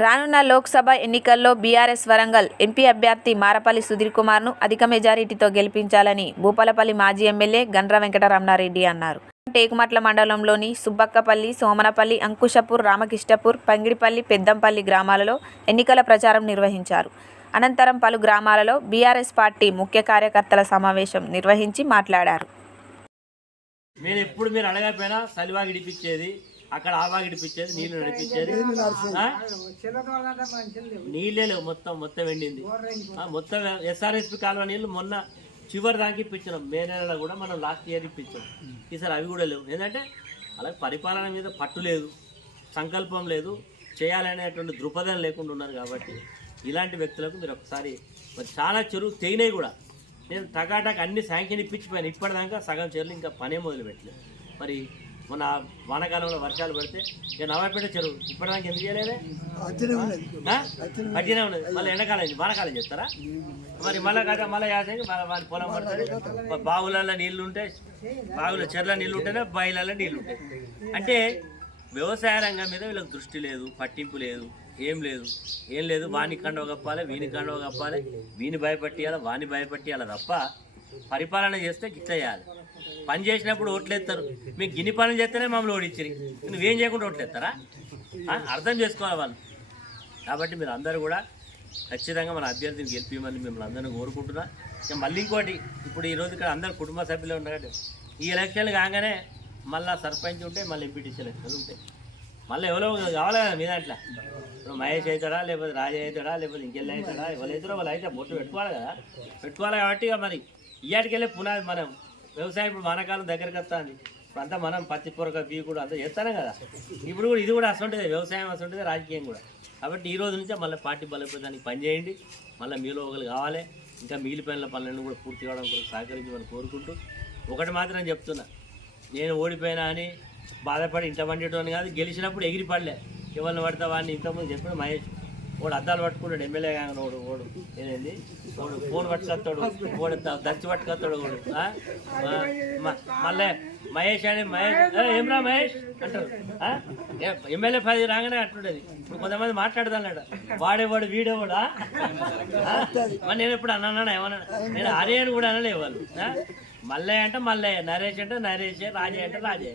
రానున్న లోక్సభ ఎన్నికల్లో BRS Warangal MP అభ్యర్థి మారపల్లి సుధీర్ కుమార్ను అధిక మెజారిటీతో గెలిపించాలని భూపాలపల్లి మాజీ ఎమ్మెల్యే గండ్ర వెంకటరమణారెడ్డి అన్నారు. టేకుమట్ల మండలంలోని సుబ్బక్కపల్లి సోమనపల్లి అంకుశపూర్ రామకృష్ణపూర్ పంగిడిపల్లి పెద్దంపల్లి గ్రామాలలో ఎన్నికల ప్రచారం నిర్వహించారు. అనంతరం పలు గ్రామాలలో బీఆర్ఎస్ పార్టీ ముఖ్య కార్యకర్తల సమావేశం నిర్వహించి మాట్లాడారు. నేను ఎప్పుడు మీరు అడగకపోయినా సలివా అక్కడ ఆవా గిడిపించేది నీళ్ళు నడిపించేది? నీళ్ళే లేవు మొత్తం మొత్తం ఎండింది. ఆ, మొత్తం ఎస్ఆర్ఎస్పి కాలువ నీళ్ళు మొన్న చివరి దాకా ఇప్పించినాం. మే నెలలో కూడా మనం లాస్ట్ ఇయర్ ఇప్పించాం. ఈసారి అవి కూడా లేవు. ఏంటంటే అలాగే పరిపాలన మీద పట్టు లేదు సంకల్పం లేదు చేయాలనేటువంటి దృక్పథం లేకుండా ఉన్నారు కాబట్టి ఇలాంటి వ్యక్తులకు మీరు ఒకసారి మరి చాలా చెరువు తెగినాయి కూడా. నేను టకాటాక్ అన్ని శాంక్షన్ ఇప్పించిపోయాను. ఇప్పటిదాకా సగం చెరువులు ఇంకా పనే మొదలు పెట్టలేదు మరి మొన్న వానాకాలంలో వర్షాలు పడితే ఇక నవాపేట చెరువు ఇప్పటిదాకా ఎందుకు చేయలేదే? అట్టినే ఉన్నది. మళ్ళీ ఎండాకాలం వానాకాలం చేస్తారా మరి మళ్ళీ కదా మళ్ళీ యాసంగి మళ్ళీ వాళ్ళ పొలం పడుతుంది. బావులలో నీళ్ళు ఉంటాయి బావుల చెర్ల నీళ్ళు ఉంటేనే బాయిలలో నీళ్ళు ఉంటాయి. అంటే వ్యవసాయ రంగం మీద వీళ్ళకి దృష్టి లేదు పట్టింపు లేదు ఏం లేదు. ఏం లేదు వాని కండవ కప్పాలి వీని కండవ కప్పాలి. వీని భయపట్టియాలి వాని భయపట్టియాలి తప్ప పరిపాలన చేస్తే గిట్ల చేయాలి. పని చేసినప్పుడు ఓట్లేస్తారు మీకు గిన్ని పనులు చేస్తేనే మమ్మల్ని ఓడించిరి నువ్వేం చేయకుండా ఓట్లేస్తారా అర్థం చేసుకోవాలి వాళ్ళు. కాబట్టి మీరు అందరూ కూడా ఖచ్చితంగా మన అభ్యర్థిని గెలిపించమని మిమ్మల్ని అందరినీ కోరుకుంటున్నా. ఇంకా మళ్ళీ ఇంకోటి ఇప్పుడు ఈ రోజు ఇక్కడ అందరు కుటుంబ సభ్యులు ఉన్నారు ఈ ఎలక్షన్లు కాగానే మళ్ళీ సర్పంచ్ ఉంటే మళ్ళీ ఎంపీటీసీ ఎలక్షన్లు ఉంటాయి. మళ్ళీ ఎవరో కావాలి కదా మీ దాంట్లో. ఇప్పుడు మహేష్ అవుతాడా లేకపోతే రాజా అవుతాడా లేకపోతే ఇంకెళ్ళి అవుతాడా ఎవరు అవుతారో వాళ్ళు అయితే బొట్టు పెట్టుకోవాలి కదా. పెట్టుకోవాలి కాబట్టి ఇక మరి ఇయ్యాటికెళ్ళే పునాది మనం వ్యవసాయం ఇప్పుడు వానాకాలం దగ్గరకు వస్తుంది. ఇప్పుడు అంతా మనం పత్తి పొరక బీ కూడా అంతా చేస్తానే కదా. ఇప్పుడు కూడా ఇది కూడా అసలుంటుంది వ్యవసాయం అసలుంటుంది రాజకీయం కూడా. కాబట్టి ఈ రోజు నుంచే మళ్ళీ పార్టీ బలోపేతానికి పనిచేయండి మళ్ళీ మీలో ఒకరు కావాలి. ఇంకా మిగిలిపోయిన పనులన్నీ కూడా పూర్తి కావడం కూడా సహకరించమని కోరుకుంటూ ఒకటి మాత్రం చెప్తున్నా. నేను ఓడిపోయినా అని బాధపడి ఇంత పండేటోని కాదు గెలిచినప్పుడు ఎగిరిపడలే. ఎవరిని పడతా వాడిని ఇంతకుముందు చెప్పిన మహేష్. వాడు అద్దాలు పట్టుకున్నాడు ఎమ్మెల్యే కాగానే వాడు వాడు ఏంది? వాడు ఫోన్ పట్టుకొస్తాడు వాడు దచ్చి పట్టుకొస్తాడు వాడు మళ్ళీ మహేష్ అని మహేష్ ఏమ్రా మహేష్? అంటారు ఏ- ఎమ్మెల్యే పది రాగానే అట్లుండేది ఇప్పుడు కొంతమంది మాట్లాడతానట వాడేవాడు వీడేవాడా మరి నేను ఎప్పుడు అన్నానా ఏమన్నా? నేను హరే అని కూడా అనలే వాళ్ళు మల్లయ్య అంటే మల్లయ్య నరేష్ అంటే నరేష్ రాజే అంటే రాజే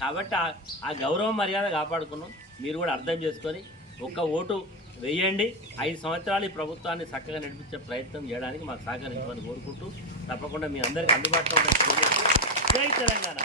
కాబట్టి ఆ- ఆ గౌరవం మర్యాద కాపాడుకున్నాం మీరు కూడా అర్థం చేసుకొని ఒక్క ఓటు వేయండి ఐదు సంవత్సరాలు ఈ ప్రభుత్వాన్ని చక్కగా నడిపించే ప్రయత్నం చేయడానికి మాకు సహకరించమని కోరుకుంటూ తప్పకుండా మీ అందరికీ అందుబాటులో ఉన్న జై తెలంగాణ.